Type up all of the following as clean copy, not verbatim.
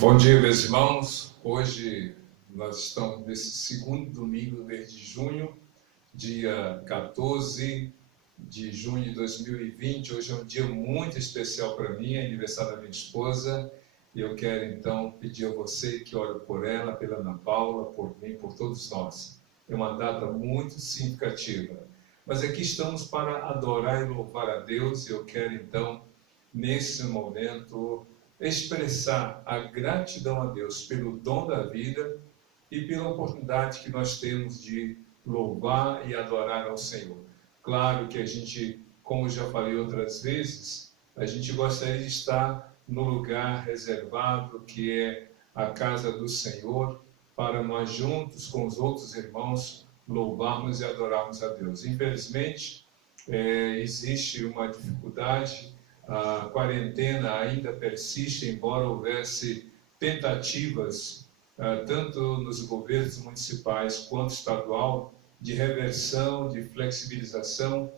Bom dia, meus irmãos. Hoje nós estamos nesse segundo domingo do mês de junho, dia 14 de junho de 2020. Hoje é um dia muito especial para mim, é aniversário da minha esposa, e eu quero então pedir a você que ore por ela, pela Ana Paula, por mim, por todos nós. É uma data muito significativa. Mas aqui estamos para adorar e louvar a Deus, e eu quero então, nesse momento, expressar a gratidão a Deus pelo dom da vida e pela oportunidade que nós temos de louvar e adorar ao Senhor. Claro que a gente, como já falei outras vezes, a gente gostaria de estar no lugar reservado, que é a casa do Senhor, para nós juntos com os outros irmãos louvarmos e adorarmos a Deus. Infelizmente, existe uma dificuldade. A quarentena ainda persiste, embora houvesse tentativas, tanto nos governos municipais quanto estadual, de reversão, de flexibilização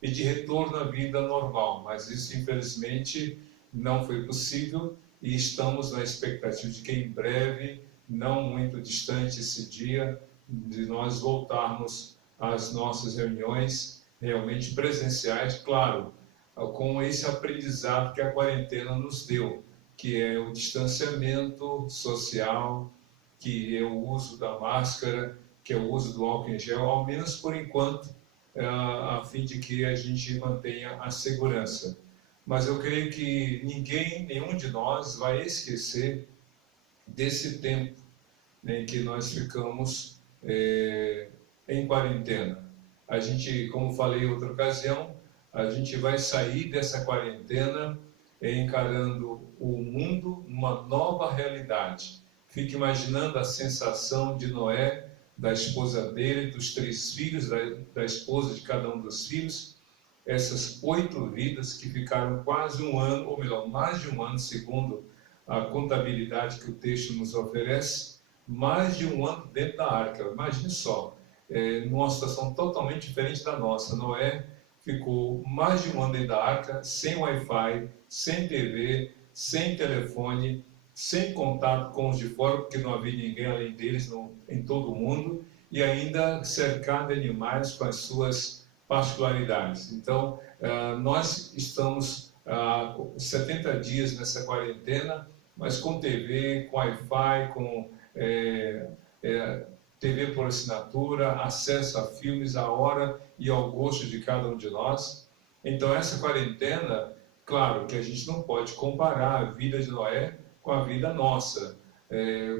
e de retorno à vida normal. Mas isso, infelizmente, não foi possível e estamos na expectativa de que em breve, não muito distante esse dia, de nós voltarmos às nossas reuniões realmente presenciais, claro, com esse aprendizado que a quarentena nos deu, que é o distanciamento social, que é o uso da máscara, que é o uso do álcool em gel, ao menos por enquanto, a fim de que a gente mantenha a segurança. Mas eu creio que nenhum de nós vai esquecer desse tempo, né, em que nós ficamos em quarentena. A gente, como falei em outra ocasião, a gente vai sair dessa quarentena encarando o mundo numa nova realidade. Fique imaginando a sensação de Noé, da esposa dele, dos 3 filhos, da esposa de cada um dos filhos, essas 8 vidas que ficaram quase um ano, ou melhor, mais de um ano, segundo a contabilidade que o texto nos oferece, mais de um ano dentro da arca. Imagine só, numa situação totalmente diferente da nossa. Noé ficou mais de um ano dentro da arca, sem Wi-Fi, sem TV, sem telefone, sem contato com os de fora, porque não havia ninguém além deles em todo o mundo, e ainda cercado de animais com as suas particularidades. Então, nós estamos 70 dias nessa quarentena, mas com TV, com Wi-Fi, com TV por assinatura, acesso a filmes, a hora e ao gosto de cada um de nós. Então, essa quarentena, claro que a gente não pode comparar a vida de Noé com a vida nossa.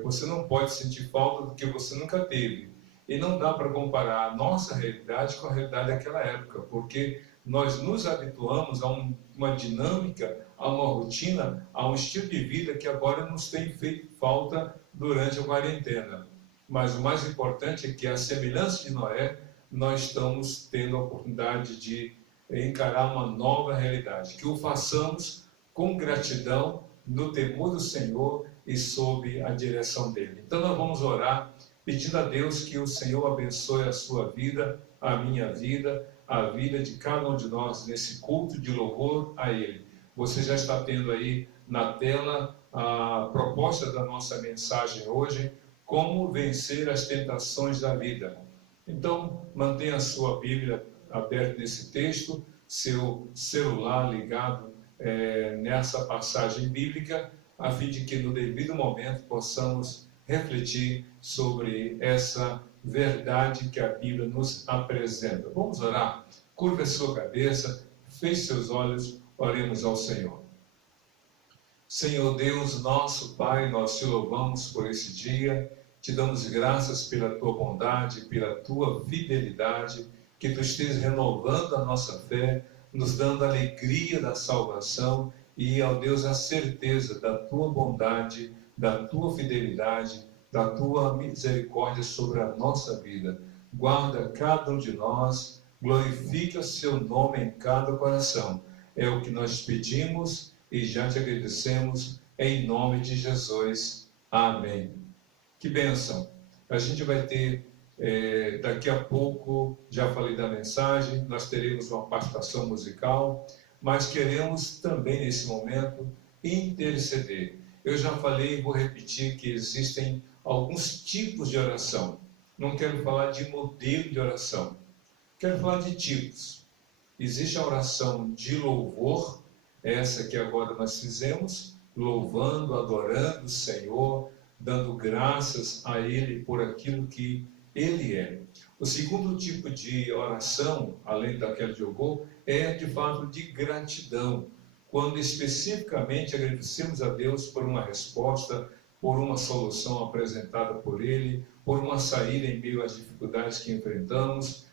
Você não pode sentir falta do que você nunca teve. E não dá para comparar a nossa realidade com a realidade daquela época, porque nós nos habituamos a uma dinâmica, a uma rotina, a um estilo de vida que agora nos tem feito falta durante a quarentena. Mas o mais importante é que, à semelhança de Noé, nós estamos tendo a oportunidade de encarar uma nova realidade. Que o façamos com gratidão, no temor do Senhor e sob a direção dEle. Então nós vamos orar, pedindo a Deus que o Senhor abençoe a sua vida, a minha vida, a vida de cada um de nós nesse culto de louvor a Ele. Você já está tendo aí na tela a proposta da nossa mensagem hoje, como vencer as tentações da vida. Então, mantenha a sua Bíblia aberta nesse texto, seu celular ligado nessa passagem bíblica, a fim de que no devido momento possamos refletir sobre essa verdade que a Bíblia nos apresenta. Vamos orar? Curva a sua cabeça, feche seus olhos, oremos ao Senhor. Senhor Deus, nosso Pai, nós te louvamos por esse dia, te damos graças pela tua bondade, pela tua fidelidade, que tu estejas renovando a nossa fé, nos dando a alegria da salvação e, ó Deus, a certeza da tua bondade, da tua fidelidade, da tua misericórdia sobre a nossa vida. Guarda cada um de nós, glorifica o seu nome em cada coração. É o que nós pedimos e já te agradecemos em nome de Jesus. Amém. Que bênção! A gente vai ter, daqui a pouco, já falei da mensagem, nós teremos uma participação musical, mas queremos também, nesse momento, interceder. Eu já falei e vou repetir que existem alguns tipos de oração. Não quero falar de modelo de oração. Quero falar de tipos. Existe a oração de louvor, essa que agora nós fizemos, louvando, adorando o Senhor, dando graças a Ele por aquilo que Ele é. O segundo tipo de oração, além daquela de louvor, é de fato de gratidão, quando especificamente agradecemos a Deus por uma resposta, por uma solução apresentada por Ele, por uma saída em meio às dificuldades que enfrentamos,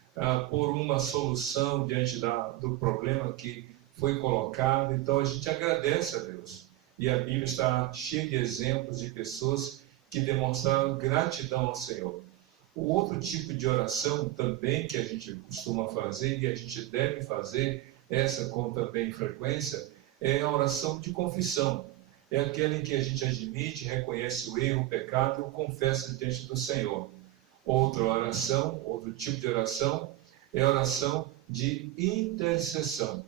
por uma solução diante do problema que foi colocado. Então a gente agradece a Deus. E a Bíblia está cheia de exemplos de pessoas que demonstraram gratidão ao Senhor. O outro tipo de oração também que a gente costuma fazer e a gente deve fazer, essa com também frequência, é a oração de confissão. É aquela em que a gente admite, reconhece o erro, o pecado e o confessa diante do Senhor. Outra oração, outro tipo de oração, é a oração de intercessão.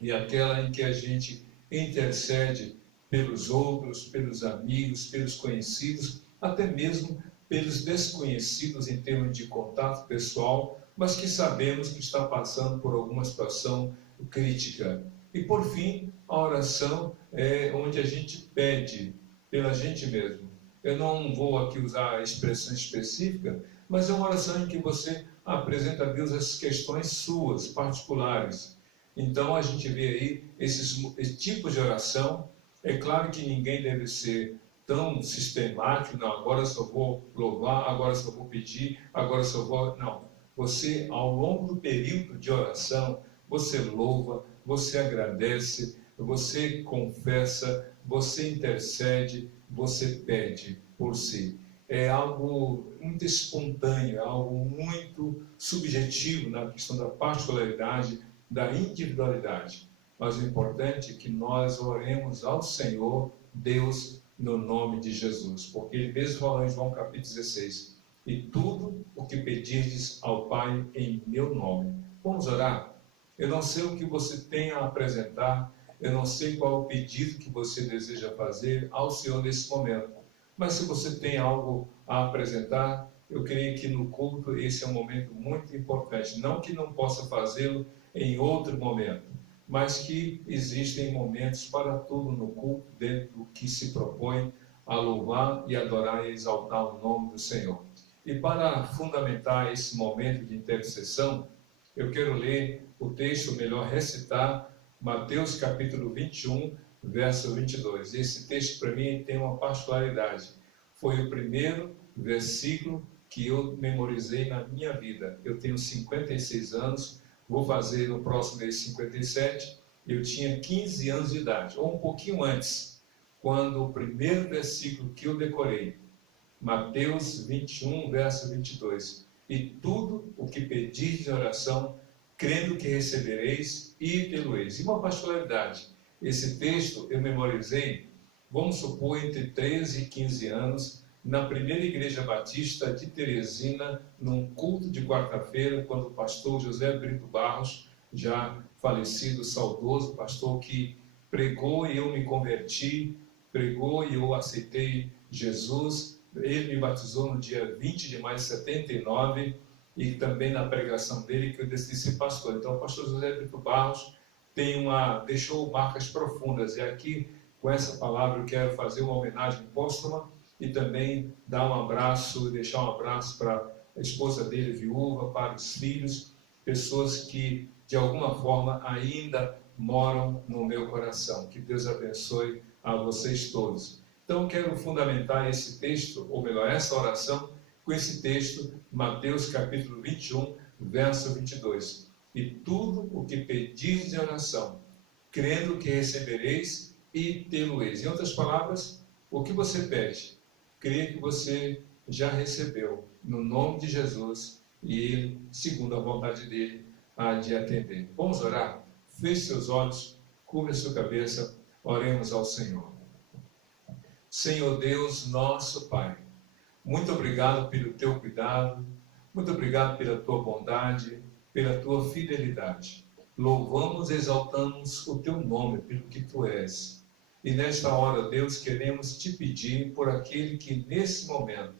E aquela em que a gente intercede pelos outros, pelos amigos, pelos conhecidos, até mesmo pelos desconhecidos em termos de contato pessoal, mas que sabemos que está passando por alguma situação crítica. E por fim, a oração é onde a gente pede pela gente mesmo. Eu não vou aqui usar a expressão específica, mas é uma oração em que você apresenta a Deus as questões suas, particulares. Então a gente vê aí esses tipos de oração. É claro que ninguém deve ser tão sistemático, não, agora eu só vou louvar, agora eu só vou pedir, agora eu só vou... Não, você ao longo do período de oração, você louva, você agradece, você confessa, você intercede, você pede por si. É algo muito espontâneo, é algo muito subjetivo na questão da particularidade, da individualidade. Mas o importante é que nós oremos ao Senhor, Deus, no nome de Jesus. Porque Ele mesmo falou em João capítulo 16, e tudo o que pedirdes ao Pai em meu nome. Vamos orar? Eu não sei o que você tem a apresentar, eu não sei qual o pedido que você deseja fazer ao Senhor nesse momento. Mas se você tem algo a apresentar, eu creio que no culto esse é um momento muito importante. Não que não possa fazê-lo em outro momento, mas que existem momentos para tudo no culto, dentro do que se propõe a louvar e adorar e exaltar o nome do Senhor. E para fundamentar esse momento de intercessão, eu quero ler o texto, melhor recitar, Mateus capítulo 21, verso 22. Esse texto para mim tem uma particularidade. Foi o primeiro versículo que eu memorizei na minha vida. Eu tenho 56 anos, vou fazer no próximo mês 57. Eu tinha 15 anos de idade, ou um pouquinho antes, quando o primeiro versículo que eu decorei, Mateus 21, verso 22. E tudo o que pedis de oração, crendo que recebereis e tê-lo-eis. E uma particularidade, esse texto eu memorizei, vamos supor, entre 13 e 15 anos, na primeira igreja batista de Teresina, num culto de quarta-feira, quando o pastor José Brito Barros, já falecido, saudoso, pastor que pregou e eu me converti, pregou e eu aceitei Jesus. Ele me batizou no dia 20 de maio de 79, e também na pregação dele que eu decidi ser pastor. Então o pastor José Brito Barros deixou marcas profundas, e aqui com essa palavra eu quero fazer uma homenagem póstuma e também dar um abraço, deixar um abraço para a esposa dele, viúva, para os filhos, pessoas que de alguma forma ainda moram no meu coração. Que Deus abençoe a vocês todos. Então quero fundamentar esse texto, ou melhor, essa oração, com esse texto, Mateus capítulo 21, verso 22. E tudo o que pedis de oração, crendo que recebereis e tê-lo-eis. Em outras palavras, o que você pede, creia que você já recebeu, no nome de Jesus, e Ele, segundo a vontade dEle, há de atender. Vamos orar? Feche seus olhos, cubra sua cabeça, oremos ao Senhor. Senhor Deus, nosso Pai, muito obrigado pelo teu cuidado, muito obrigado pela tua bondade, pela tua fidelidade. Louvamos e exaltamos o teu nome pelo que tu és. E nesta hora, Deus, queremos te pedir por aquele que nesse momento,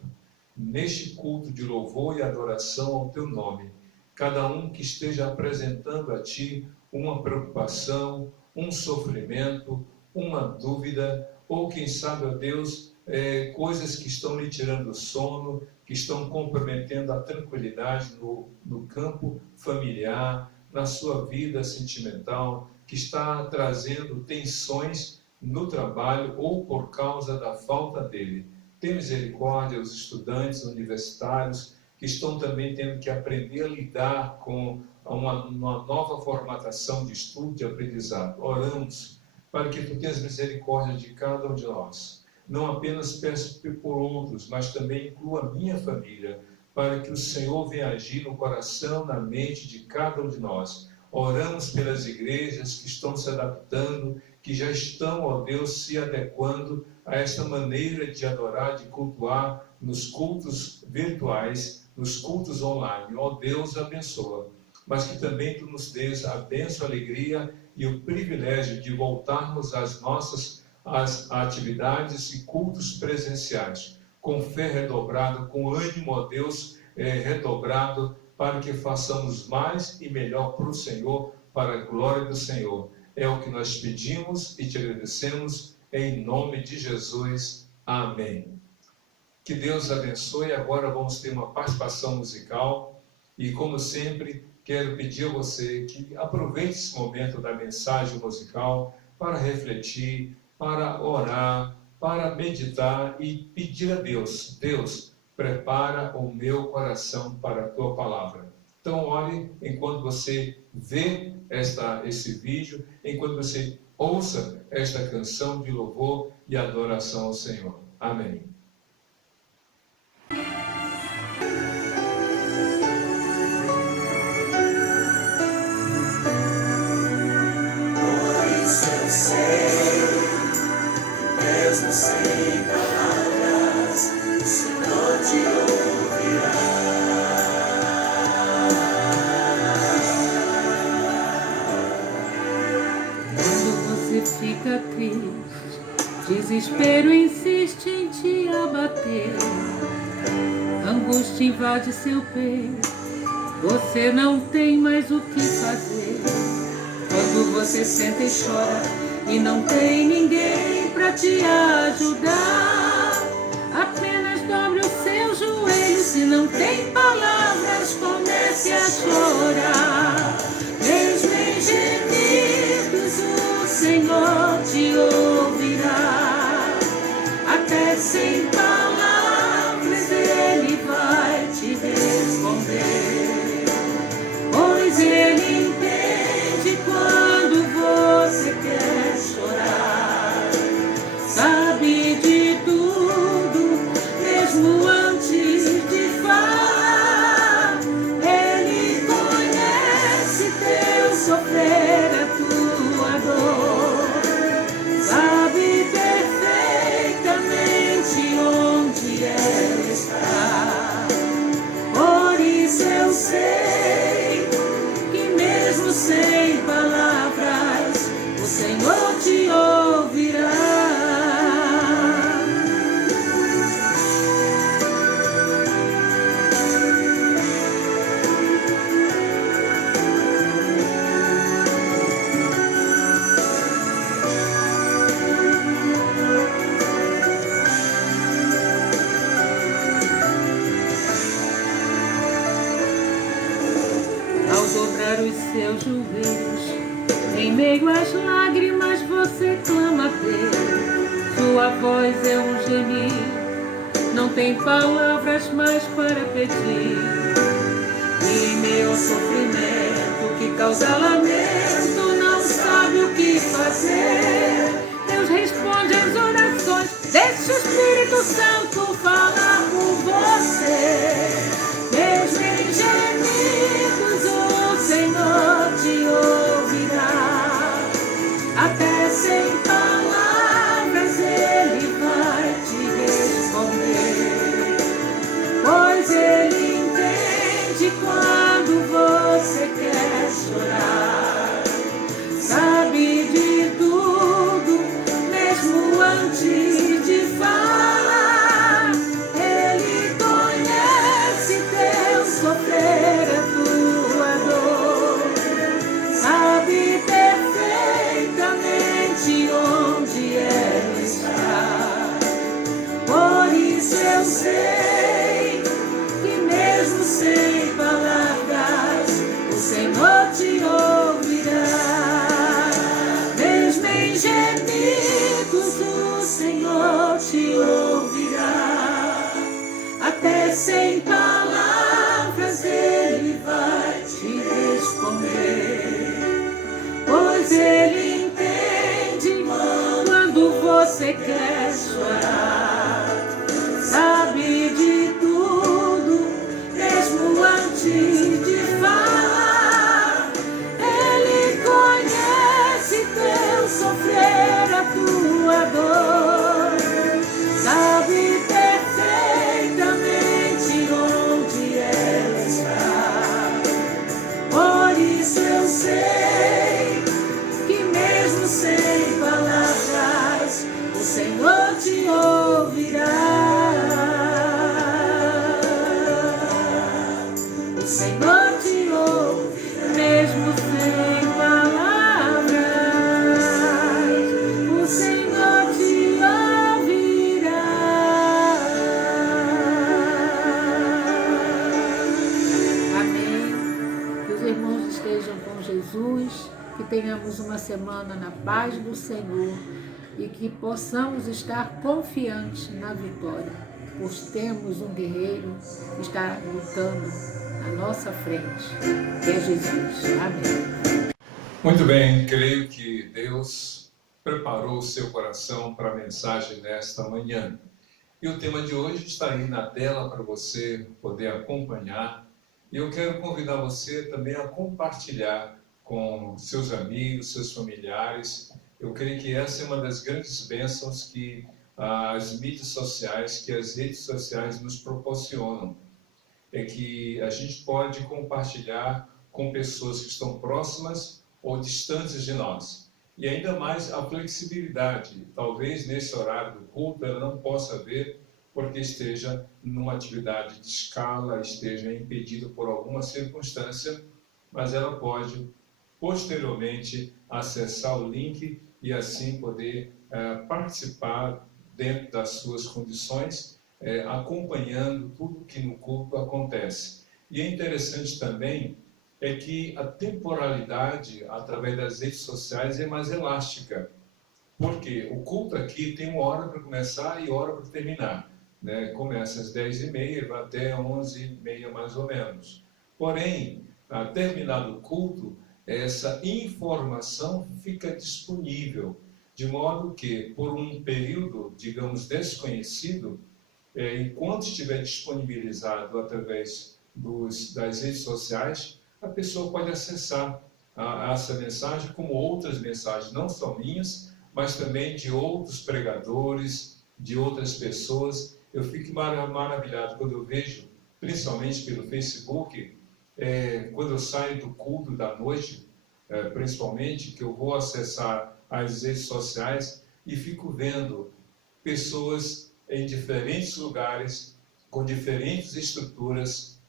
neste culto de louvor e adoração ao teu nome, cada um que esteja apresentando a ti uma preocupação, um sofrimento, uma dúvida, ou quem sabe, ó Deus, coisas que estão lhe tirando o sono, que estão comprometendo a tranquilidade no campo familiar, na sua vida sentimental, que está trazendo tensões no trabalho ou por causa da falta dele. Tem misericórdia aos estudantes universitários que estão também tendo que aprender a lidar com uma nova formatação de estudo, de aprendizado. Oramos para que tu tenhas misericórdia de cada um de nós. Não apenas peço por outros, mas também inclua a minha família, para que o Senhor venha agir no coração, na mente de cada um de nós. Oramos pelas igrejas que estão se adaptando, que já estão, ó Deus, se adequando a esta maneira de adorar, de cultuar nos cultos virtuais, nos cultos online. Ó Deus, abençoa. Mas que também tu nos dês a bênção, a alegria e o privilégio de voltarmos às nossas atividades e cultos presenciais, com fé redobrada, com ânimo, ó Deus, redobrado, para que façamos mais e melhor para o Senhor, para a glória do Senhor. É o que nós pedimos e te agradecemos, em nome de Jesus. Amém. Que Deus abençoe. Agora vamos ter uma participação musical e, como sempre, quero pedir a você que aproveite esse momento da mensagem musical para refletir, para orar, para meditar e pedir a Deus: Deus, prepara o meu coração para a tua palavra. Então, ore enquanto você vê esse vídeo, enquanto você ouça esta canção de louvor e adoração ao Senhor. Amém. Eu sei, mesmo sem palavras, o Senhor te ouvirá. Quando você fica triste, desespero insiste em te abater, angústia invade seu peito, você não tem mais o que fazer. Quando você senta e chora e não tem ninguém pra te ajudar, apenas dobre o seu joelho. Se não tem palavras, comece a chorar. Mesmo em gemidos, o Senhor te ouvirá. Até sem palavras, Ele vai te responder, pois Ele entende quando você quer chorar. Sabe de tudo, mesmo antes de falar. Ele conhece teu sofrer, a tua dor. Sabe perfeitamente onde ela está. Por isso eu sei que mesmo sem palavras, o Senhor te ouvirá. Ao dobrar os seus joelhos, em meio às lágrimas você clama a Deus. Sua voz é um gemido, não tem palavras mais para pedir. E em meio ao sofrimento que causa lamento, não sabe o que fazer. Deus responde às orações, deixa o Espírito Santo falar por você. Mesmo em gemidos, o Senhor te ouvirá. Até sem palavras, Ele vai te responder, pois Ele entende quando você quer chorar. Sabe de tudo, mesmo eu sei que mesmo sem palavras o Senhor te ouvirá. Mesmo em gemidos o Senhor te ouvirá. Até sem palavras Ele vai te responder, pois Ele entende quando você quer chorar. Sabe de tudo, mesmo antes de falar. Ele conhece teu sofrer, a tua dor. Sabe perfeitamente onde ela está. Por isso eu sei que mesmo sem palavras o Senhor te ouvirá. O Senhor te ouve, mesmo sem palavras. O Senhor te ouvirá. Amém. Que os irmãos estejam com Jesus, que tenhamos uma semana na paz do Senhor e que possamos estar confiantes na vitória, pois temos um guerreiro que está lutando à nossa frente, que é Jesus. Amém. Muito bem, creio que Deus preparou o seu coração para a mensagem nesta manhã. E o tema de hoje está aí na tela para você poder acompanhar. E eu quero convidar você também a compartilhar com seus amigos, seus familiares. Eu creio que essa é uma das grandes bênçãos que as mídias sociais, que as redes sociais nos proporcionam. É que a gente pode compartilhar com pessoas que estão próximas ou distantes de nós. E ainda mais a flexibilidade. Talvez nesse horário do culto ela não possa ver porque esteja numa atividade de escala, esteja impedida por alguma circunstância, mas ela pode posteriormente acessar o link e assim poder participar dentro das suas condições, acompanhando tudo que no culto acontece. E é interessante também que a temporalidade através das redes sociais é mais elástica, porque o culto aqui tem uma hora para começar e hora para terminar, né? Começa às 10h30 e vai até 11h30 mais ou menos. Porém, terminado o culto, essa informação fica disponível, de modo que, por um período, digamos, desconhecido, enquanto estiver disponibilizado através das redes sociais, a pessoa pode acessar essa mensagem como outras mensagens, não só minhas, mas também de outros pregadores, de outras pessoas. Eu fico maravilhado quando eu vejo, principalmente pelo Facebook, quando eu saio do culto da noite, principalmente, que eu vou acessar as redes sociais e fico vendo pessoas em diferentes lugares, com diferentes estruturas,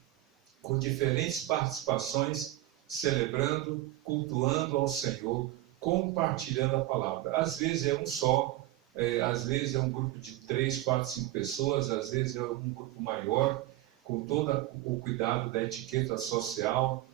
com diferentes participações, celebrando, cultuando ao Senhor, compartilhando a palavra. Às vezes é um só, às vezes é um grupo de 3, 4, 5 pessoas, às vezes é um grupo maior, com todo o cuidado da etiqueta social.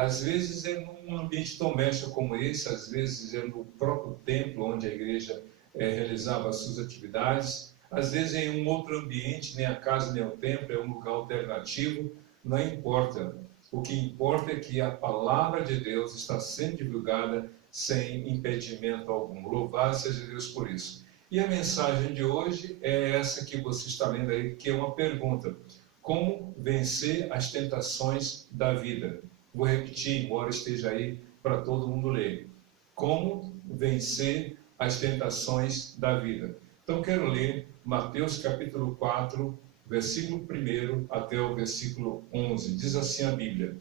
Às vezes é num ambiente doméstico como esse, às vezes é no próprio templo onde a igreja realizava as suas atividades, às vezes é em um outro ambiente, nem a casa nem o templo, é um lugar alternativo, não importa. O que importa é que a palavra de Deus está sendo divulgada sem impedimento algum. Louvado seja Deus por isso. E a mensagem de hoje é essa que você está lendo aí, que é uma pergunta: como vencer as tentações da vida? Vou repetir, embora esteja aí para todo mundo ler. Como vencer as tentações da vida? Então quero ler Mateus capítulo 4, versículo 1 até o versículo 11. Diz assim a Bíblia: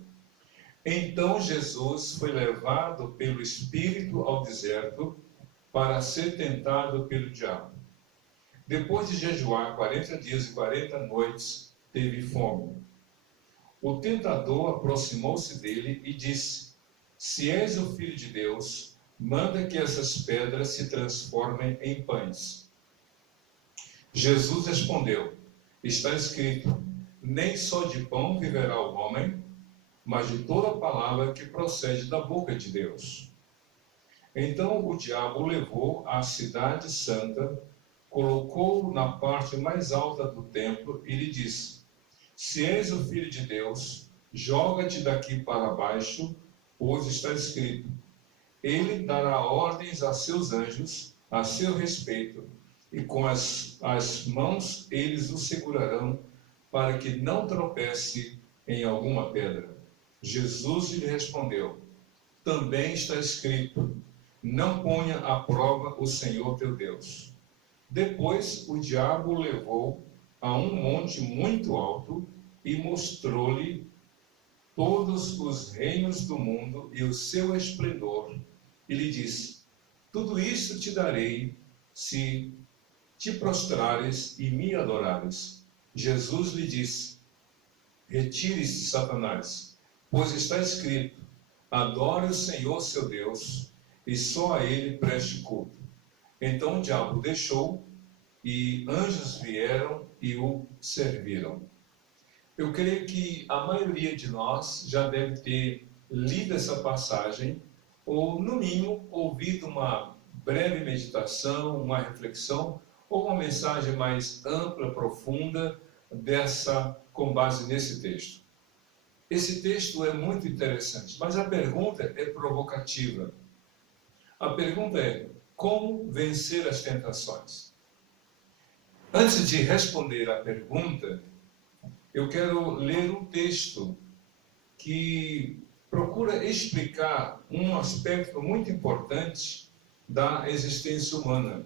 Então Jesus foi levado pelo Espírito ao deserto para ser tentado pelo diabo. Depois de jejuar 40 dias e 40 noites, teve fome. O tentador aproximou-se dele e disse: Se és o Filho de Deus, manda que essas pedras se transformem em pães. Jesus respondeu: Está escrito: nem só de pão viverá o homem, mas de toda palavra que procede da boca de Deus. Então o diabo o levou à cidade santa, colocou-o na parte mais alta do templo e lhe disse: se és o filho de Deus, joga-te daqui para baixo, pois está escrito: ele dará ordens a seus anjos a seu respeito, e com as mãos eles o segurarão, para que não tropece em alguma pedra. Jesus lhe respondeu: também está escrito: não ponha à prova o Senhor teu Deus. Depois o diabo o levou a um monte muito alto e mostrou-lhe todos os reinos do mundo e o seu esplendor, e lhe disse: tudo isto te darei, se te prostrares e me adorares. Jesus lhe disse: retire-se, Satanás, pois está escrito: adore o Senhor seu Deus, e só a ele preste culto. Então o diabo o deixou, e anjos vieram e o serviram. Eu creio que a maioria de nós já deve ter lido essa passagem, ou no mínimo ouvido uma breve meditação, uma reflexão, ou uma mensagem mais ampla, profunda, com base nesse texto. Esse texto é muito interessante, mas a pergunta é provocativa. A pergunta é: como vencer as tentações? Antes de responder à pergunta, eu quero ler um texto que procura explicar um aspecto muito importante da existência humana.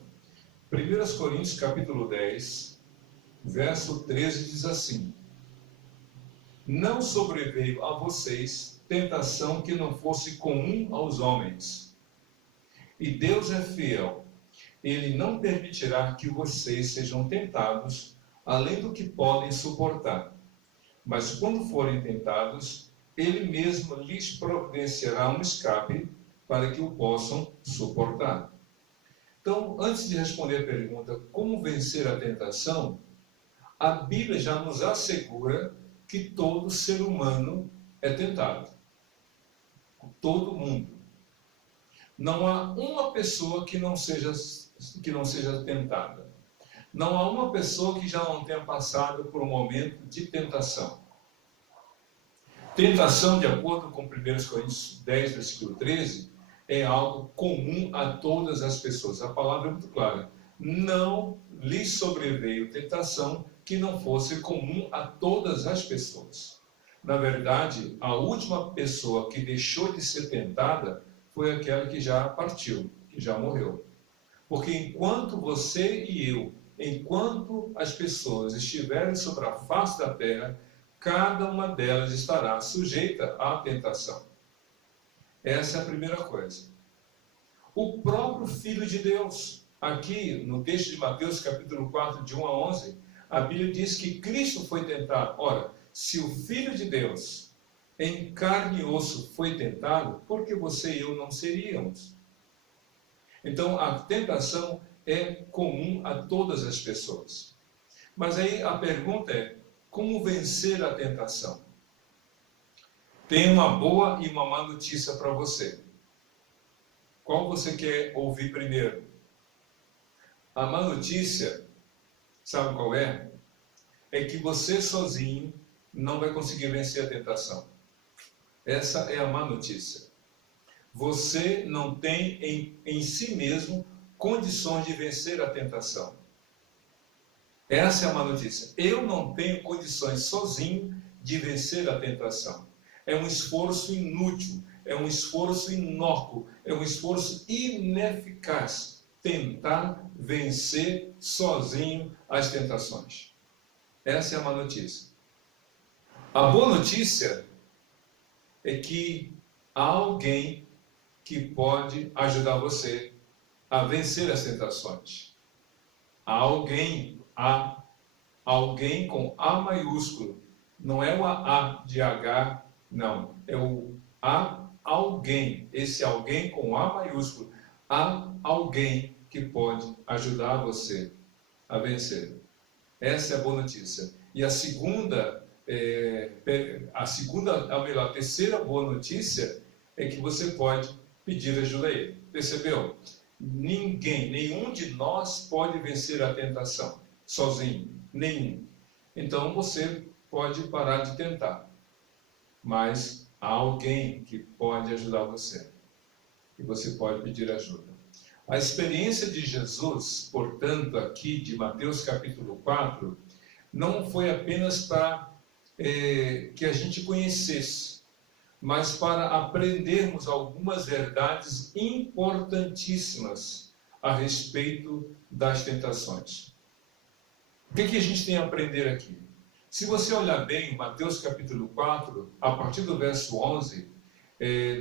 1 Coríntios capítulo 10, verso 13 diz assim: não sobreveio a vocês tentação que não fosse comum aos homens. E Deus é fiel. Ele não permitirá que vocês sejam tentados além do que podem suportar. Mas quando forem tentados, Ele mesmo lhes providenciará um escape para que o possam suportar. Então, antes de responder a pergunta como vencer a tentação, a Bíblia já nos assegura que todo ser humano é tentado. Todo mundo. Não há uma pessoa que não seja tentada. Não há uma pessoa que já não tenha passado por um momento de tentação. Tentação, de acordo com 1 Coríntios 10, versículo 13, é algo comum a todas as pessoas. A palavra é muito clara. Não lhes sobreveio tentação que não fosse comum a todas as pessoas. Na verdade, a última pessoa que deixou de ser tentada foi aquela que já partiu, que já morreu. Porque enquanto você e eu, enquanto as pessoas estiverem sobre a face da terra, cada uma delas estará sujeita à tentação. Essa é a primeira coisa. O próprio Filho de Deus, aqui no texto de Mateus capítulo 4, de 1 a 11, a Bíblia diz que Cristo foi tentado. Ora, se o Filho de Deus, em carne e osso, foi tentado, por que você e eu não seríamos? Então, a tentação é comum a todas as pessoas. Mas aí a pergunta é: como vencer a tentação? Tem uma boa e uma má notícia para você. Qual você quer ouvir primeiro? A má notícia, sabe qual é? É que você sozinho não vai conseguir vencer a tentação. Essa é a má notícia. Você não tem em si mesmo condições de vencer a tentação. Essa é a má notícia. Eu não tenho condições sozinho de vencer a tentação. É um esforço inútil, é um esforço inócuo, é um esforço ineficaz tentar vencer sozinho as tentações. Essa é a má notícia. A boa notícia é que há alguém que pode ajudar você a vencer as tentações. Há alguém com A maiúsculo. Não é o A de H, não. É o alguém. Esse alguém com A maiúsculo. Há alguém que pode ajudar você a vencer. Essa é a boa notícia. E a terceira boa notícia é que você pode pedir ajuda a Ele. Percebeu? Nenhum de nós pode vencer a tentação sozinho, nenhum. Então você pode parar de tentar, mas há alguém que pode ajudar você e você pode pedir ajuda. A experiência de Jesus, portanto, aqui de Mateus capítulo 4, não foi apenas para que a gente conhecesse, mas para aprendermos algumas verdades importantíssimas a respeito das tentações. O que a gente tem a aprender aqui? Se você olhar bem, Mateus capítulo 4, a partir do verso 11,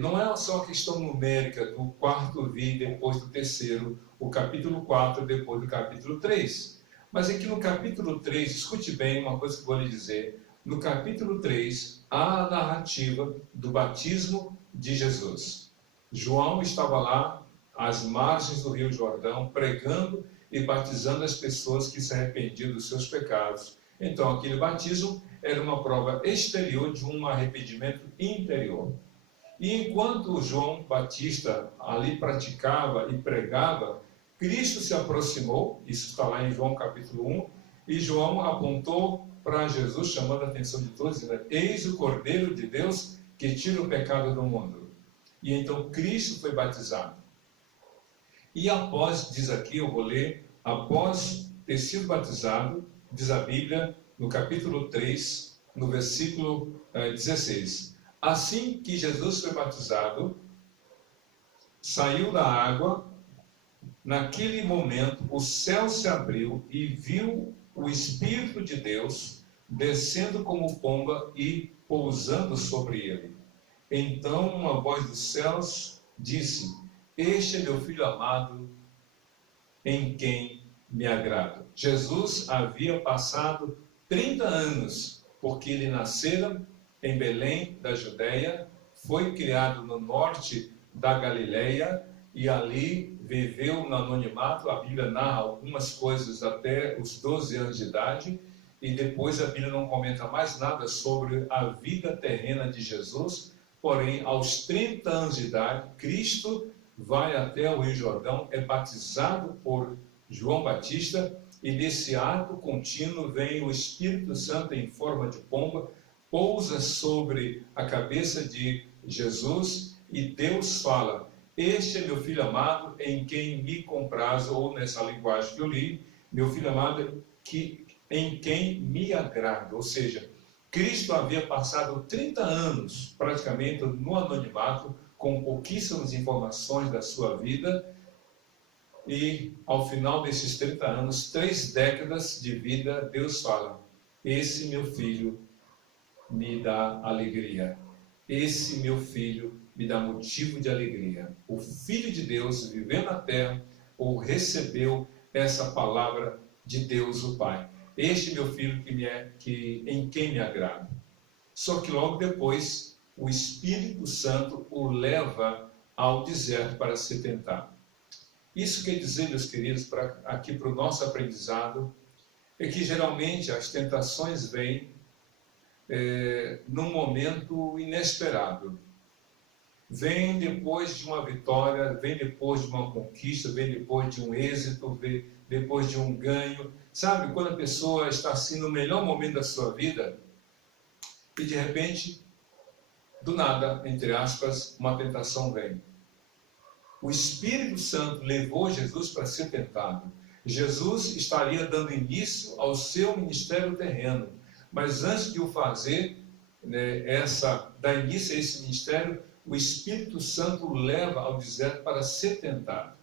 não é só a questão numérica do quarto vir depois do terceiro, o capítulo 4 depois do capítulo 3. Mas aqui no capítulo 3, escute bem uma coisa que eu vou lhe dizer. No capítulo 3, há a narrativa do batismo de Jesus. João estava lá, às margens do Rio Jordão, pregando e batizando as pessoas que se arrependiam dos seus pecados. Então, aquele batismo era uma prova exterior de um arrependimento interior. E enquanto João Batista ali praticava e pregava, Cristo se aproximou, isso está lá em João capítulo 1, e João apontou para Jesus, chamando a atenção de todos, dizendo: eis o Cordeiro de Deus que tira o pecado do mundo. E então Cristo foi batizado. E após, diz aqui, eu vou ler, após ter sido batizado, diz a Bíblia, no capítulo 3, no versículo 16. Assim que Jesus foi batizado, saiu da água, naquele momento o céu se abriu e viu o Espírito de Deus descendo como pomba e pousando sobre ele. Então uma voz dos céus disse: este é meu filho amado, em quem me agrado. Jesus havia passado 30 anos, porque ele nascera em Belém da Judeia, foi criado no norte da Galileia e ali viveu no anonimato. A Bíblia narra algumas coisas até os 12 anos de idade, e depois a Bíblia não comenta mais nada sobre a vida terrena de Jesus. Porém, aos 30 anos de idade, Cristo vai até o Rio Jordão, é batizado por João Batista, e desse ato contínuo vem o Espírito Santo em forma de pomba, pousa sobre a cabeça de Jesus, e Deus fala: este é meu filho amado, em quem me comprazo, ou nessa linguagem que eu li, meu filho amado, em quem me agrada. Ou seja, Cristo havia passado 30 anos, praticamente, no anonimato, com pouquíssimas informações da sua vida, e ao final desses 30 anos, 3 décadas de vida, Deus fala: esse meu filho me dá alegria, esse meu filho me dá motivo de alegria. O Filho de Deus vivendo na terra, ou recebeu essa palavra de Deus o Pai: este meu filho em quem me agrada. Só que logo depois o Espírito Santo o leva ao deserto para ser tentado. Isso quer dizer, meus queridos, aqui para o nosso aprendizado, é que geralmente as tentações vêm num momento inesperado. Vem depois de uma vitória, vem depois de uma conquista, vem depois de um êxito, vem depois de um ganho. Sabe, quando a pessoa está assim no melhor momento da sua vida, e de repente, do nada, entre aspas, uma tentação vem. O Espírito Santo levou Jesus para ser tentado. Jesus estaria dando início ao seu ministério terreno, mas antes de o fazer, dar início a esse ministério, o Espírito Santo o leva ao deserto para ser tentado.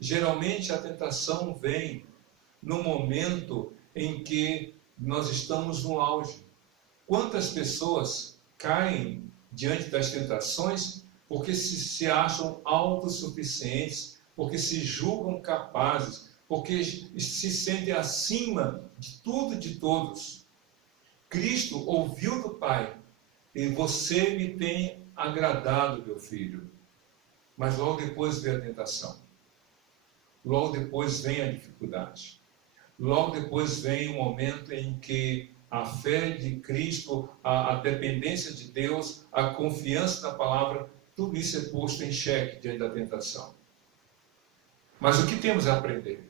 Geralmente a tentação vem no momento em que nós estamos no auge. Quantas pessoas caem diante das tentações porque se acham autossuficientes, porque se julgam capazes, porque se sentem acima de tudo e de todos. Cristo ouviu do Pai: e você me tem agradado, meu filho. Mas logo depois vem a tentação. Logo depois vem a dificuldade. Logo depois vem o momento em que a fé de Cristo, a dependência de Deus, a confiança na palavra, tudo isso é posto em xeque diante da tentação. Mas o que temos a aprender?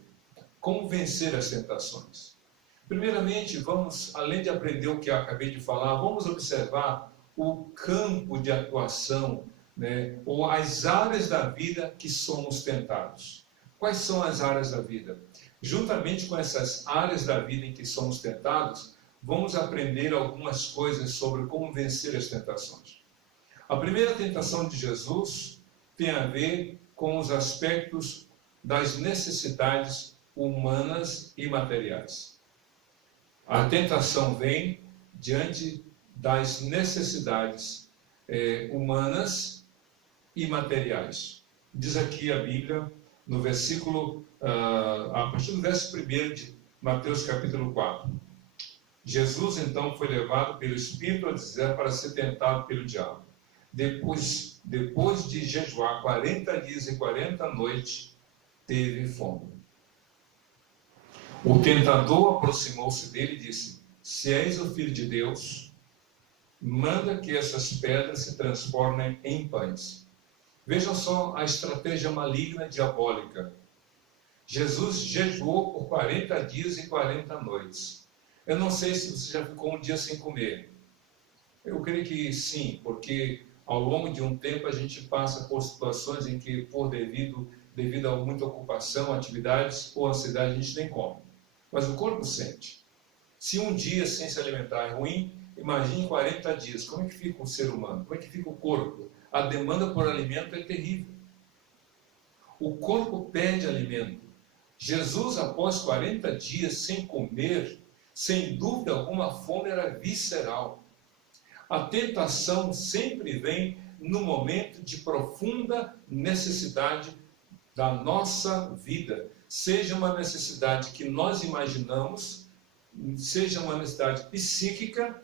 Como vencer as tentações? Primeiramente, vamos, além de aprender o que eu acabei de falar, vamos observar o campo de atuação, né, ou as áreas da vida que somos tentados. Quais são as áreas da vida? Juntamente com essas áreas da vida em que somos tentados, vamos aprender algumas coisas sobre como vencer as tentações. A primeira tentação de Jesus tem a ver com os aspectos das necessidades humanas e materiais. A tentação vem diante das necessidades humanas e materiais. Diz aqui a Bíblia, no versículo, a partir do verso 1 de Mateus capítulo 4. Jesus então foi levado pelo Espírito a dizer para ser tentado pelo diabo. Depois de jejuar 40 dias e 40 noites, teve fome. O tentador aproximou-se dele e disse: se és o Filho de Deus, manda que essas pedras se transformem em pães. Vejam só a estratégia maligna diabólica. Jesus jejuou por 40 dias e 40 noites. Eu não sei se você já ficou um dia sem comer. Eu creio que sim, porque ao longo de um tempo a gente passa por situações em que, devido a muita ocupação, atividades ou ansiedade, a gente nem come. Mas o corpo sente. Se um dia sem se alimentar é ruim, imagine 40 dias. Como é que fica o ser humano? Como é que fica o corpo? A demanda por alimento é terrível. O corpo pede alimento. Jesus, após 40 dias sem comer, sem dúvida alguma, a fome era visceral. A tentação sempre vem no momento de profunda necessidade da nossa vida. Seja uma necessidade que nós imaginamos, seja uma necessidade psíquica,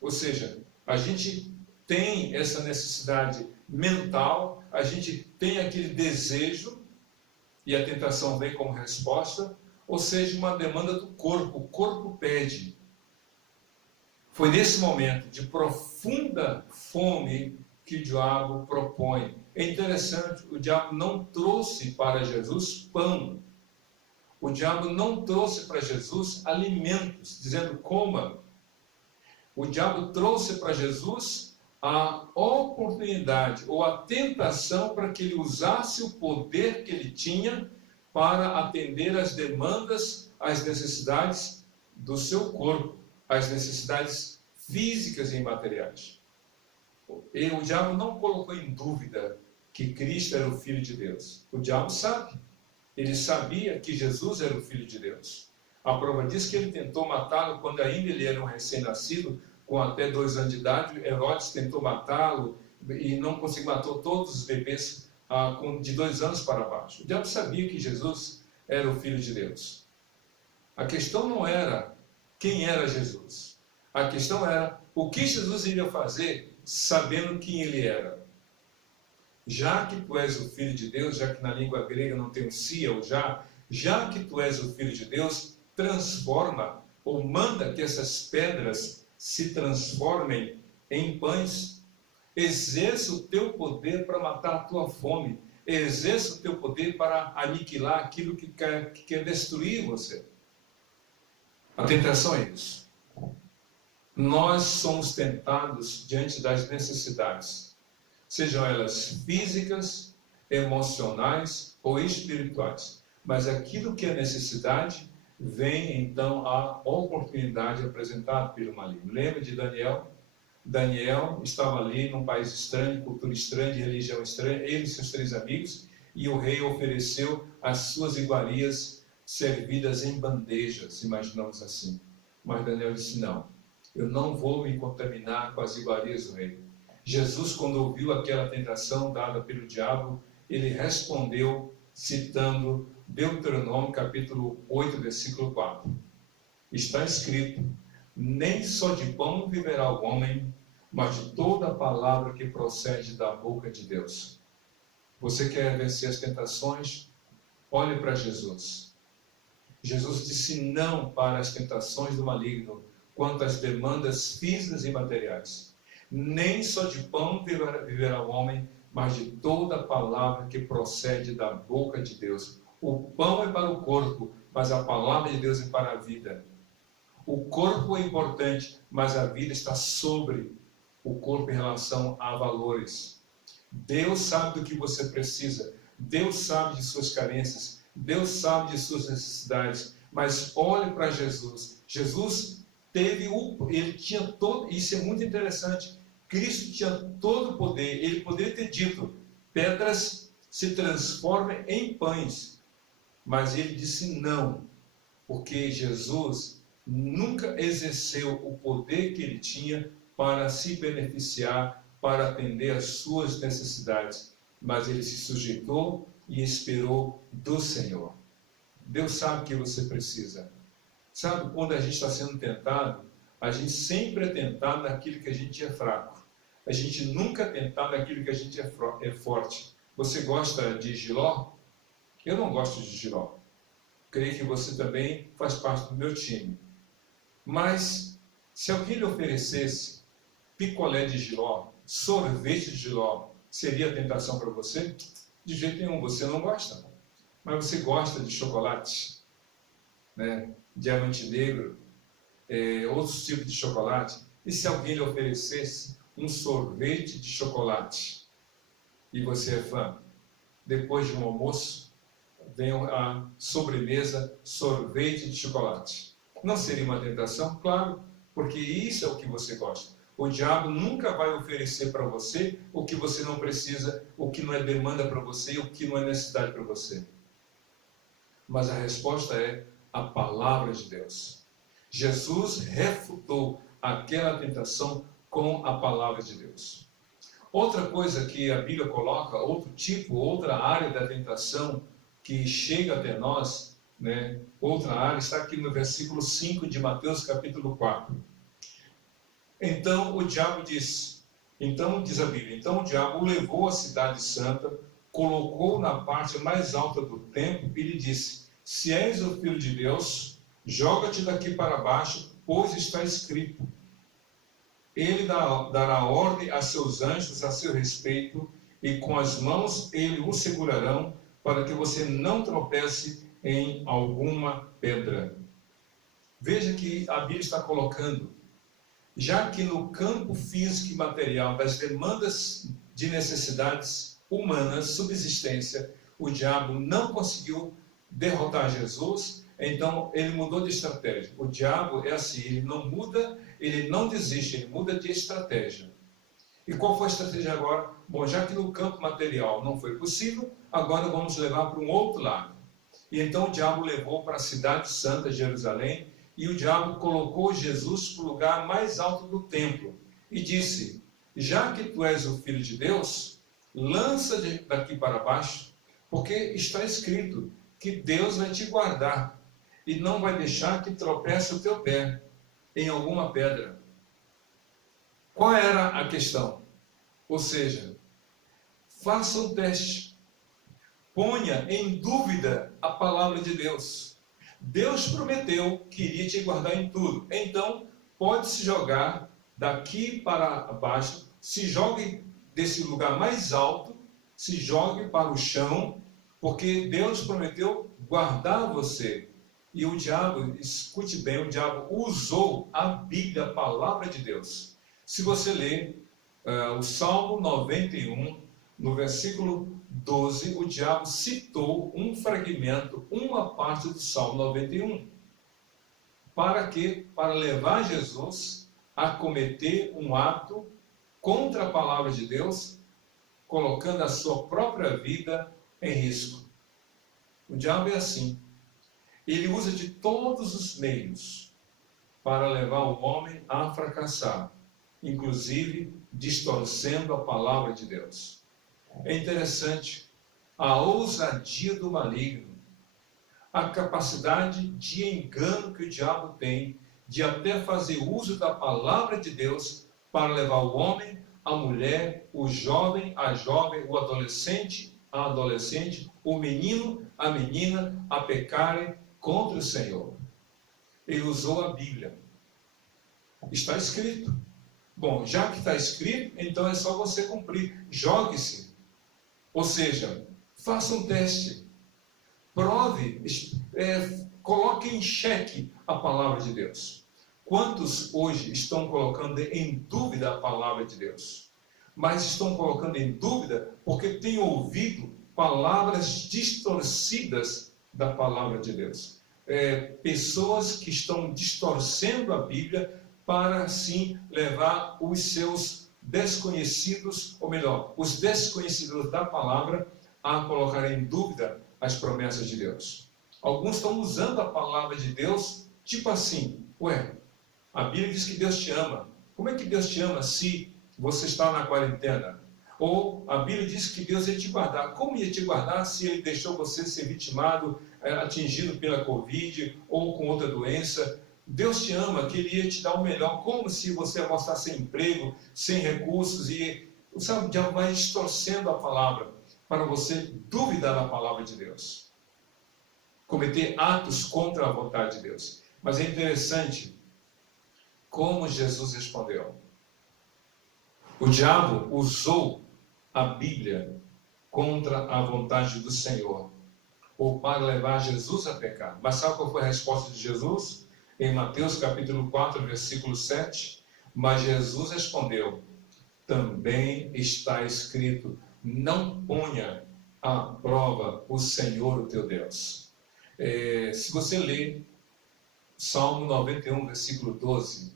ou seja, a gente tem essa necessidade mental, a gente tem aquele desejo, e a tentação vem como resposta, ou seja, uma demanda do corpo, o corpo pede. Foi nesse momento de profunda fome que o diabo propõe. É interessante, o diabo não trouxe para Jesus pão. O diabo não trouxe para Jesus alimentos, dizendo coma. O diabo trouxe para Jesus a oportunidade ou a tentação para que ele usasse o poder que ele tinha para atender às demandas, às necessidades do seu corpo, às necessidades físicas e imateriais. E o diabo não colocou em dúvida que Cristo era o Filho de Deus. O diabo sabe. Ele sabia que Jesus era o Filho de Deus. A prova diz que ele tentou matá-lo quando ainda ele era um recém-nascido, com até 2 anos de idade. Herodes tentou matá-lo e não conseguiu, matou todos os bebês de 2 anos para baixo. O diabo sabia que Jesus era o Filho de Deus. A questão não era quem era Jesus. A questão era o que Jesus iria fazer sabendo quem ele era. Já que tu és o Filho de Deus, já que na língua grega não tem o si ou já que tu és o Filho de Deus, transforma ou manda que essas pedras se transformem em pães. Exerça o teu poder para matar a tua fome. Exerça o teu poder para aniquilar aquilo que quer destruir você. A tentação é isso. Nós somos tentados diante das necessidades, sejam elas físicas, emocionais ou espirituais. Mas aquilo que é necessidade, vem então a oportunidade apresentada pelo maligno. Lembra de Daniel? Daniel estava ali num país estranho, cultura estranha, de religião estranha, ele e seus 3 amigos, e o rei ofereceu as suas iguarias servidas em bandejas, imaginamos assim. Mas Daniel disse: não, eu não vou me contaminar com as iguarias do rei. Jesus, quando ouviu aquela tentação dada pelo diabo, ele respondeu citando Deuteronômio capítulo 8, versículo 4. Está escrito: nem só de pão viverá o homem, mas de toda a palavra que procede da boca de Deus. Você quer vencer as tentações? Olhe para Jesus. Jesus disse não para as tentações do maligno, quanto às demandas físicas e materiais. Nem só de pão viverá o homem, mas de toda a palavra que procede da boca de Deus. O pão é para o corpo, mas a palavra de Deus é para a vida. O corpo é importante, mas a vida está sobre o corpo em relação a valores. Deus sabe do que você precisa. Deus sabe de suas carências. Deus sabe de suas necessidades. Mas olhe para Jesus. Jesus ele tinha todo, isso é muito interessante. Cristo tinha todo o poder. Ele poderia ter dito: pedras se transformem em pães. Mas ele disse não, porque Jesus nunca exerceu o poder que ele tinha para se beneficiar, para atender às suas necessidades. Mas ele se sujeitou e esperou do Senhor. Deus sabe o que você precisa. Sabe, quando a gente está sendo tentado, a gente sempre é tentado naquilo que a gente é fraco. A gente nunca é tentado naquilo que a gente é forte. Você gosta de jiló? Eu não gosto de jiló. Creio que você também faz parte do meu time. Mas, se alguém lhe oferecesse picolé de jiló, sorvete de jiló, seria tentação para você? De jeito nenhum, você não gosta. Mas você gosta de chocolate, né? Diamante negro, outros tipos de chocolate. E se alguém lhe oferecesse um sorvete de chocolate, e você é fã, depois de um almoço, vem a sobremesa, sorvete de chocolate. Não seria uma tentação? Claro, porque isso é o que você gosta. O diabo nunca vai oferecer para você o que você não precisa, o que não é demanda para você, o que não é necessidade para você. Mas a resposta é a palavra de Deus. Jesus refutou aquela tentação com a palavra de Deus. Outra coisa que a Bíblia coloca, outro tipo, outra área da tentação que chega até nós, né? Outra área está aqui no versículo 5 de Mateus capítulo 4. Então o diabo diz a Bíblia, então o diabo o levou à cidade santa, colocou na parte mais alta do templo e lhe disse: se és o filho de Deus, joga-te daqui para baixo, pois está escrito: ele dará ordem a seus anjos a seu respeito, e com as mãos ele o segurarão, para que você não tropece em alguma pedra. Veja que a Bíblia está colocando, já que no campo físico e material das demandas de necessidades humanas, subsistência, o diabo não conseguiu derrotar Jesus, então ele mudou de estratégia. O diabo é assim, ele não muda, ele não desiste, ele muda de estratégia. E qual foi a estratégia agora? Bom, já que no campo material não foi possível, agora vamos levar para um outro lado. E então o diabo levou para a cidade santa, Jerusalém, e o diabo colocou Jesus para o lugar mais alto do templo e disse: já que tu és o Filho de Deus, lança daqui para baixo, porque está escrito que Deus vai te guardar e não vai deixar que tropece o teu pé em alguma pedra. Qual era a questão? Ou seja, faça um teste, ponha em dúvida a palavra de Deus. Deus prometeu que iria te guardar em tudo. Então, pode se jogar daqui para baixo, se jogue desse lugar mais alto, se jogue para o chão, porque Deus prometeu guardar você. E o diabo, escute bem, o diabo usou a Bíblia, a palavra de Deus. Se você ler o Salmo 91, no versículo 12, o diabo citou um fragmento, uma parte do Salmo 91. Para quê? Para levar Jesus a cometer um ato contra a palavra de Deus, colocando a sua própria vida em risco. O diabo é assim. Ele usa de todos os meios para levar o homem a fracassar, inclusive distorcendo a palavra de Deus. É interessante a ousadia do maligno, a capacidade de engano que o diabo tem, de até fazer uso da palavra de Deus para levar o homem, a mulher, o jovem, o adolescente, a adolescente, o menino, a menina a pecarem contra o Senhor. Ele usou a Bíblia. Está escrito. Bom, já que está escrito, então é só você cumprir. Jogue-se. Ou seja, faça um teste. Prove, coloque em xeque a palavra de Deus. Quantos hoje estão colocando em dúvida a palavra de Deus? Mas estão colocando em dúvida porque têm ouvido palavras distorcidas da palavra de Deus. Pessoas que estão distorcendo a Bíblia para, assim, levar os seus desconhecidos, ou melhor, os desconhecedores da palavra, a colocar em dúvida as promessas de Deus. Alguns estão usando a palavra de Deus, tipo assim, a Bíblia diz que Deus te ama. Como é que Deus te ama se você está na quarentena? Ou a Bíblia diz que Deus ia te guardar. Como ia te guardar se Ele deixou você ser vitimado, atingido pela Covid ou com outra doença? Deus te ama, que Ele ia te dar o melhor, como se você ia estar sem emprego, sem recursos, e sabe, o diabo vai distorcendo a palavra para você duvidar da palavra de Deus, cometer atos contra a vontade de Deus. Mas é interessante como Jesus respondeu. O diabo usou a Bíblia contra a vontade do Senhor, ou para levar Jesus a pecar. Mas sabe qual foi a resposta de Jesus? Em Mateus capítulo 4, versículo 7, mas Jesus respondeu, também está escrito, não ponha à prova o Senhor, o teu Deus. Se você ler Salmo 91, versículo 12,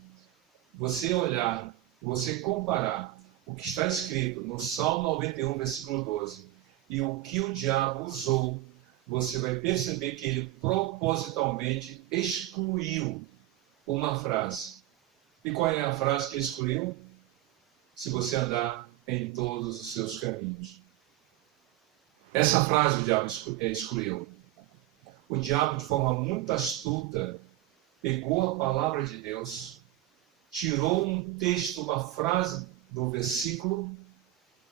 você olhar, você comparar o que está escrito no Salmo 91, versículo 12, e o que o diabo usou, você vai perceber que ele propositalmente excluiu uma frase. E qual é a frase que ele excluiu? Se você andar em todos os seus caminhos. Essa frase o diabo excluiu. O diabo, de forma muito astuta, pegou a palavra de Deus, tirou um texto, uma frase do versículo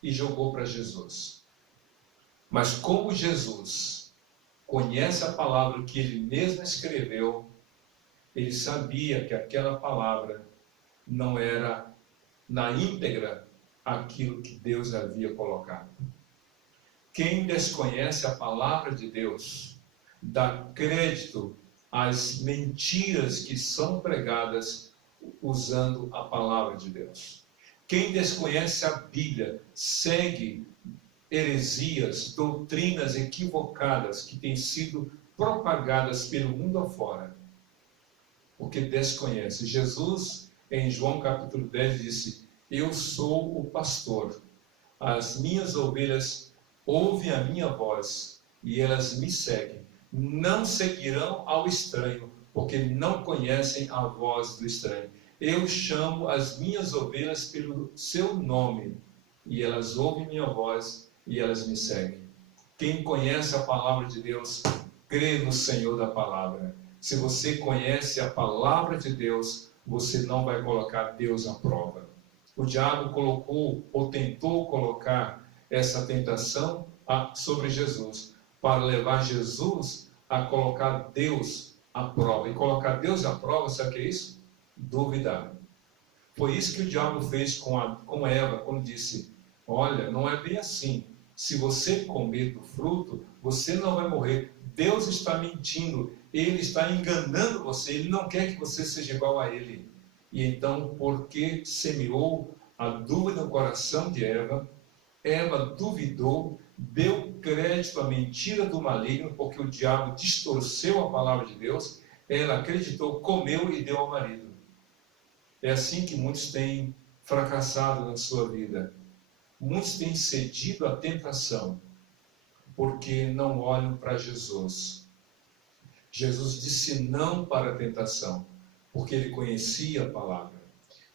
e jogou para Jesus. Mas como Jesus conhece a palavra que ele mesmo escreveu, ele sabia que aquela palavra não era na íntegra aquilo que Deus havia colocado. Quem desconhece a palavra de Deus, dá crédito às mentiras que são pregadas usando a palavra de Deus. Quem desconhece a Bíblia, segue heresias, doutrinas equivocadas que têm sido propagadas pelo mundo afora, porque desconhece. Jesus, em João capítulo 10, disse, eu sou o pastor, as minhas ovelhas ouvem a minha voz e elas me seguem, não seguirão ao estranho, porque não conhecem a voz do estranho. Eu chamo as minhas ovelhas pelo seu nome e elas ouvem minha voz e elas me seguem. Quem conhece a palavra de Deus, crê no Senhor da palavra. Se você conhece a palavra de Deus, você não vai colocar Deus à prova. O diabo colocou ou tentou colocar essa tentação sobre Jesus, para levar Jesus a colocar Deus à prova. E colocar Deus à prova, sabe o que é isso? Duvidar. Foi isso que o diabo fez com Eva, quando disse, olha, não é bem assim. Se você comer do fruto, você não vai morrer. Deus está mentindo, Ele está enganando você, Ele não quer que você seja igual a Ele. E então, porque semeou a dúvida no coração de Eva, Eva duvidou, deu crédito à mentira do maligno, porque o diabo distorceu a palavra de Deus, ela acreditou, comeu e deu ao marido. É assim que muitos têm fracassado na sua vida. Muitos têm cedido à tentação, porque não olham para Jesus. Jesus disse não para a tentação, porque Ele conhecia a palavra.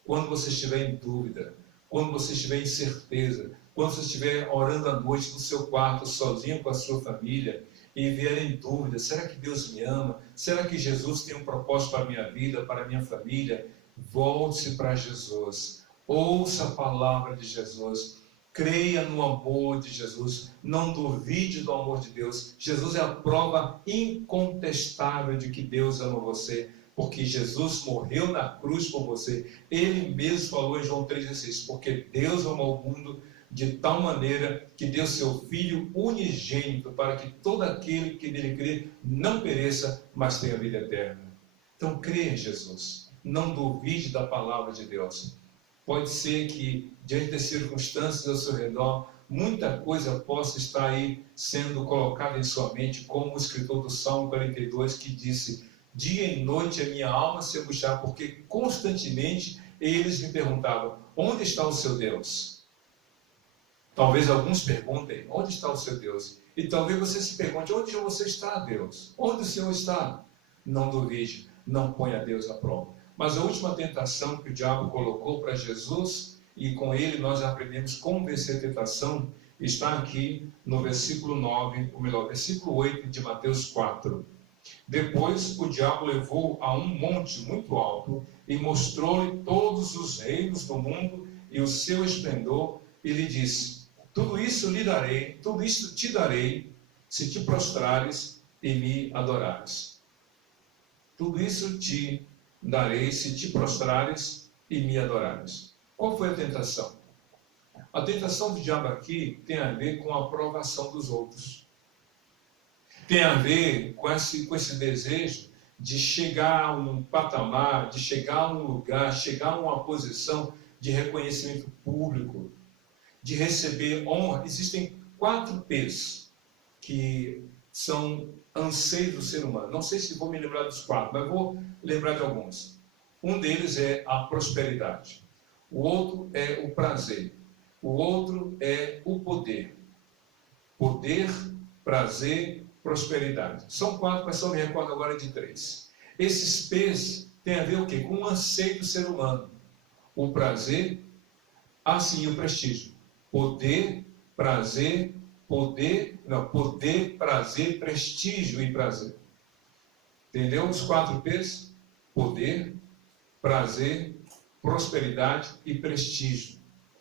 Quando você estiver em dúvida, quando você estiver em incerteza, quando você estiver orando à noite no seu quarto, sozinho com a sua família, e vier em dúvida, será que Deus me ama? Será que Jesus tem um propósito para a minha vida, para a minha família? Volte-se para Jesus, ouça a palavra de Jesus, Creia no amor de Jesus. Não duvide do amor de Deus. Jesus é a prova incontestável de que Deus ama você. Porque Jesus morreu na cruz por você. Ele mesmo falou em João 3,16. Porque Deus amou o mundo de tal maneira que deu seu Filho unigênito para que todo aquele que nele crê não pereça, mas tenha vida eterna. Então creia em Jesus. Não duvide da palavra de Deus. Pode ser que, diante das circunstâncias ao seu redor, muita coisa possa estar aí sendo colocada em sua mente, como o escritor do Salmo 42, que disse: dia e noite a minha alma se angustiava, porque constantemente eles me perguntavam: onde está o seu Deus? Talvez alguns perguntem: onde está o seu Deus? E talvez você se pergunte: onde você está, Deus? Onde o Senhor está? Não duvide, não ponha Deus à prova. Mas a última tentação que o diabo colocou para Jesus, e com ele nós aprendemos como vencer a tentação, está aqui no versículo 9, ou melhor, versículo 8 de Mateus 4. Depois o diabo levou a um monte muito alto e mostrou-lhe todos os reinos do mundo e o seu esplendor, e lhe disse: tudo isso lhe darei, tudo isso te darei, se te prostrares e me adorares. Tudo isso te darei, se te prostrares e me adorares. Qual foi a tentação? A tentação do diabo aqui tem a ver com a aprovação dos outros. Tem a ver com esse desejo de chegar a um patamar, de chegar a um lugar, chegar a uma posição de reconhecimento público, de receber honra. Existem 4 P's que são anseios do ser humano. Não sei se vou me lembrar dos 4, mas vou lembrar de alguns. Um deles é a prosperidade. O outro é o prazer. O outro é o poder. Poder, prazer, prosperidade. São 4, mas só me recordo agora de 3. Esses P's têm a ver o quê? Com o anseio do ser humano. O prazer, sim, o prestígio. Poder, prazer, poder, prazer, prestígio e prazer. Entendeu os 4 P's? Poder, prazer, prosperidade e prestígio.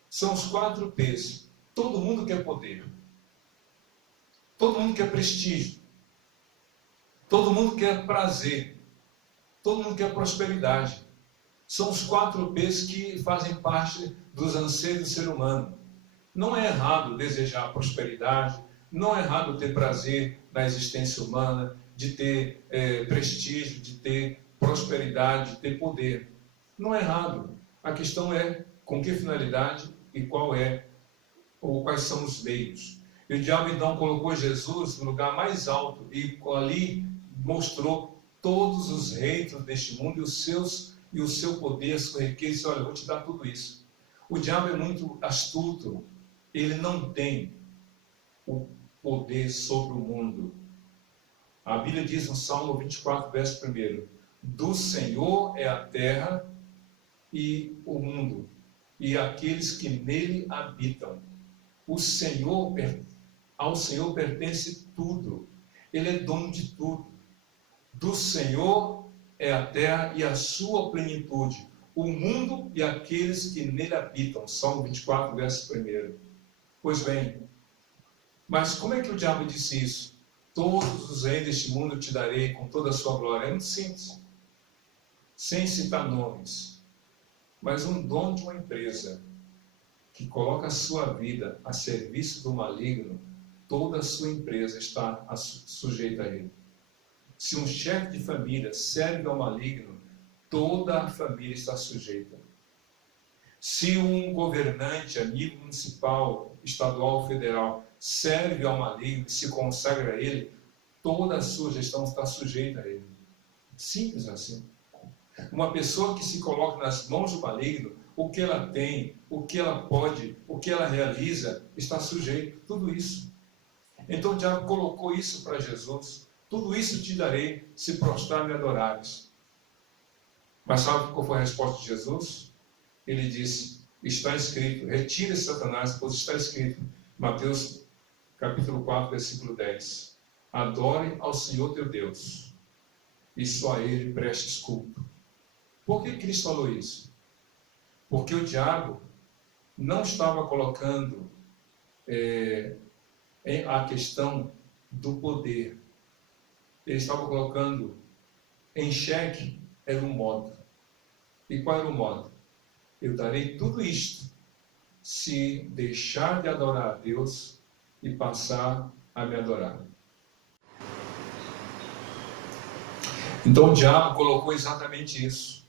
São os 4 P's. Todo mundo quer poder. Todo mundo quer prestígio. Todo mundo quer prazer. Todo mundo quer prosperidade. São os 4 P's que fazem parte dos anseios do ser humano. Não é errado desejar prosperidade, não é errado ter prazer na existência humana, de ter prestígio, de ter prosperidade, de ter poder. Não é errado. A questão é com que finalidade e quais são os meios. E o diabo então colocou Jesus no lugar mais alto e ali mostrou todos os reinos deste mundo e o seu poder, a sua riqueza. Olha, eu vou te dar tudo isso. O diabo é muito astuto. Ele não tem o poder sobre o mundo. A Bíblia diz no Salmo 24, verso 1: do Senhor é a terra e o mundo, e aqueles que nele habitam. Ao Senhor pertence tudo. Ele é dono de tudo. Do Senhor é a terra e a sua plenitude, o mundo e aqueles que nele habitam. Salmo 24, verso 1. Pois bem, mas como é que o diabo disse isso? Todos os reis deste mundo eu te darei com toda a sua glória. É muito simples, sem citar nomes. Mas um dono de uma empresa que coloca a sua vida a serviço do maligno, toda a sua empresa está sujeita a ele. Se um chefe de família serve ao maligno, toda a família está sujeita. Se um governante, amigo municipal, estadual ou federal, serve ao maligno e se consagra a ele, toda a sua gestão está sujeita a ele. Simples assim. Uma pessoa que se coloca nas mãos do maligno, o que ela tem, o que ela pode, o que ela realiza, está sujeito. Tudo isso. Então o diabo colocou isso para Jesus. Tudo isso te darei, se prostrar me adorares. Mas sabe qual foi a resposta de Jesus? Ele disse: está escrito, retire-se Satanás, pois está escrito, Mateus capítulo 4, versículo 10. Adore ao Senhor teu Deus, e só a Ele prestes culto. Por que Cristo falou isso? Porque o diabo não estava colocando a questão do poder. Ele estava colocando em xeque, era um modo. E qual era o modo? Eu darei tudo isto se deixar de adorar a Deus e passar a me adorar. Então o diabo colocou exatamente isso.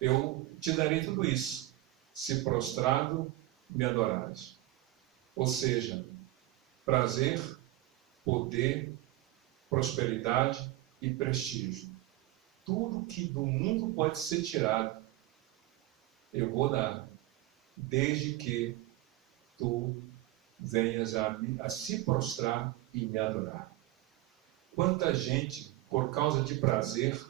Eu te darei tudo isso se prostrado me adorares. Ou seja, prazer, poder, prosperidade e prestígio. Tudo que do mundo pode ser tirado, eu vou dar, desde que tu venhas a se prostrar e me adorar. Quanta gente, por causa de prazer,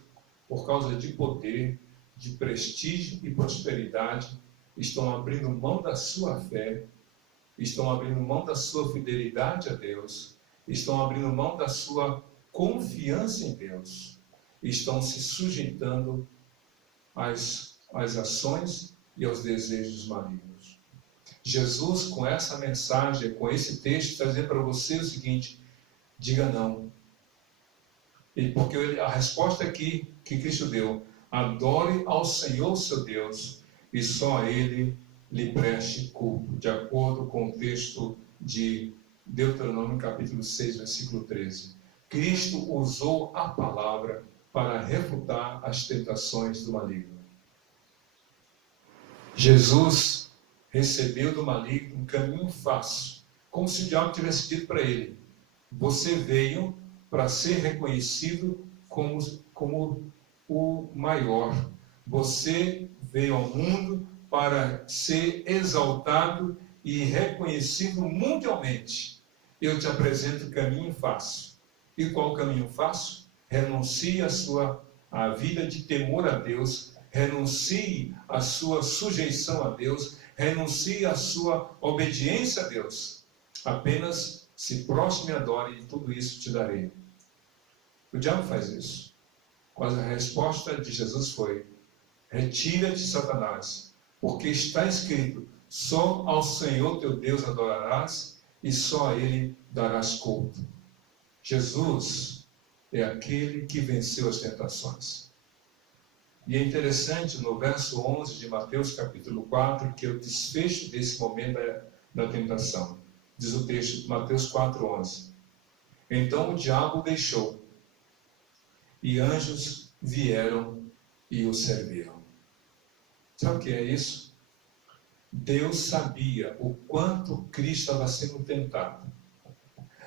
por causa de poder, de prestígio e prosperidade, estão abrindo mão da sua fé, estão abrindo mão da sua fidelidade a Deus, estão abrindo mão da sua confiança em Deus, estão se sujeitando às ações e aos desejos malignos. Jesus, com essa mensagem, com esse texto, está dizendo para você o seguinte: diga não. E porque a resposta aqui que Cristo deu: adore ao Senhor seu Deus e só a Ele lhe preste culto, de acordo com o texto de Deuteronômio capítulo 6, versículo 13. Cristo usou a palavra para refutar as tentações do maligno. Jesus recebeu do maligno um caminho fácil, como se o diabo tivesse dito para ele: você veio para ser reconhecido como o maior. Você veio ao mundo para ser exaltado e reconhecido mundialmente. Eu te apresento o caminho fácil. E qual o caminho fácil? Renuncie a vida de temor a Deus, renuncie a sua sujeição a Deus, renuncie a sua obediência a Deus. Apenas se prostre e me adore, e tudo isso te darei. O diabo faz isso. Mas a resposta de Jesus foi: retira-te, Satanás, porque está escrito: só ao Senhor teu Deus adorarás e só a Ele darás culto. Jesus é aquele que venceu as tentações. E é interessante no verso 11 de Mateus capítulo 4, que é o desfecho desse momento da tentação. Diz o texto, Mateus 4:11. Então o diabo o deixou, e anjos vieram e o serviram. Sabe o que é isso? Deus sabia o quanto Cristo estava sendo tentado.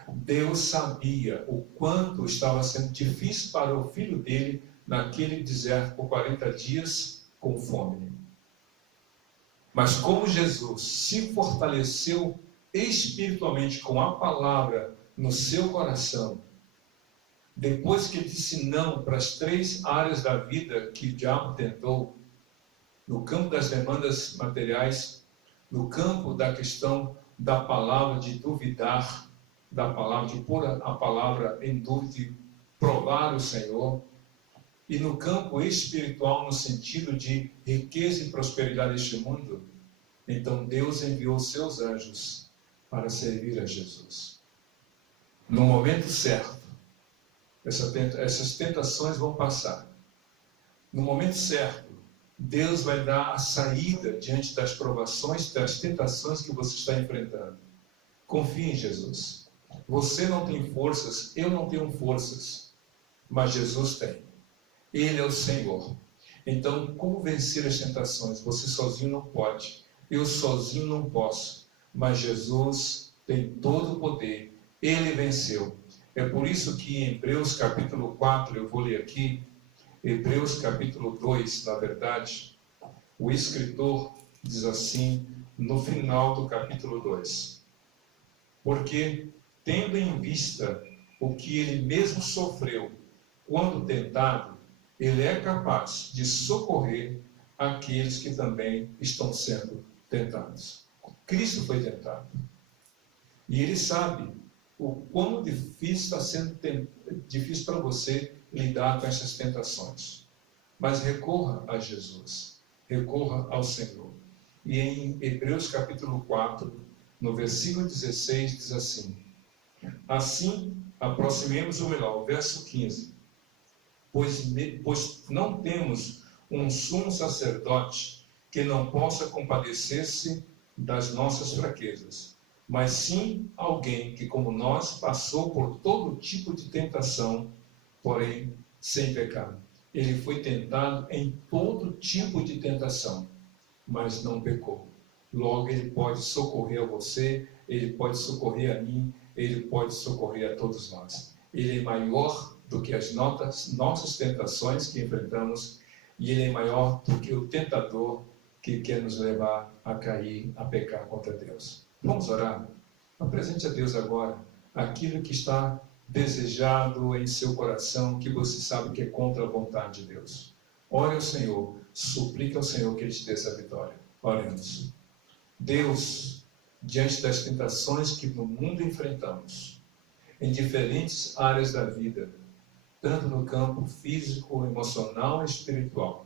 Deus sabia o quanto estava sendo difícil para o filho dele naquele deserto por 40 dias com fome. Mas como Jesus se fortaleceu espiritualmente com a palavra no seu coração, depois que ele disse não para as 3 áreas da vida que o diabo tentou, no campo das demandas materiais, no campo da questão da palavra, de duvidar da palavra, de pôr a palavra em dúvida, de provar o Senhor, e no campo espiritual, no sentido de riqueza e prosperidade deste mundo, então Deus enviou seus anjos para servir a Jesus. No momento certo, essas tentações vão passar. No momento certo, Deus vai dar a saída diante das provações, das tentações que você está enfrentando. Confie em Jesus. Você não tem forças, eu não tenho forças, mas Jesus tem. Ele é o Senhor. Então, como vencer as tentações? Você sozinho não pode. Eu sozinho não posso. Mas Jesus tem todo o poder. Ele venceu. É por isso que em Hebreus capítulo 4, eu vou ler aqui, Hebreus capítulo 2, na verdade, o escritor diz assim, no final do capítulo 2. Porque, tendo em vista o que ele mesmo sofreu quando tentado, ele é capaz de socorrer aqueles que também estão sendo tentados. Cristo foi tentado. E ele sabe o quão difícil está sendo difícil para você lidar com essas tentações. Mas recorra a Jesus. Recorra ao Senhor. E em Hebreus capítulo 4, no versículo 16 diz assim: assim, aproximemos o melhor, o verso 15, pois não temos um sumo sacerdote que não possa compadecer-se das nossas fraquezas, mas sim alguém que, como nós, passou por todo tipo de tentação, porém sem pecado. Ele foi tentado em todo tipo de tentação, mas não pecou. Logo, ele pode socorrer a você, ele pode socorrer a mim, ele pode socorrer a todos nós. Ele é maior do que as nossas tentações que enfrentamos, e ele é maior do que o tentador que quer nos levar a cair, a pecar contra Deus. Vamos orar? Apresente a Deus agora aquilo que está desejado em seu coração, que você sabe que é contra a vontade de Deus. Ore ao Senhor, suplique ao Senhor que Ele te dê essa vitória. Oremos. Deus, diante das tentações que no mundo enfrentamos, em diferentes áreas da vida, tanto no campo físico, emocional e espiritual,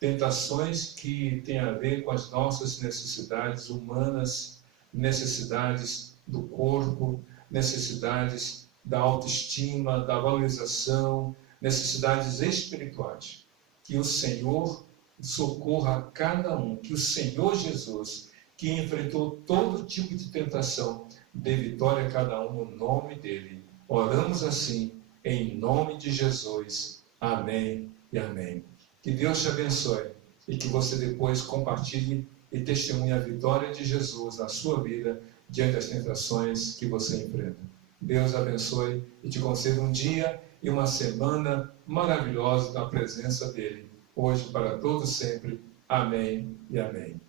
tentações que têm a ver com as nossas necessidades humanas, necessidades do corpo, necessidades da autoestima, da valorização, necessidades espirituais. Que o Senhor socorra a cada um, que o Senhor Jesus, que enfrentou todo tipo de tentação, dê vitória a cada um no nome dEle. Oramos assim, em nome de Jesus. Amém e amém. Que Deus te abençoe e que você depois compartilhe e testemunhe a vitória de Jesus na sua vida diante das tentações que você enfrenta. Deus abençoe e te conceda um dia e uma semana maravilhosa na presença dEle, hoje para todos sempre. Amém e amém.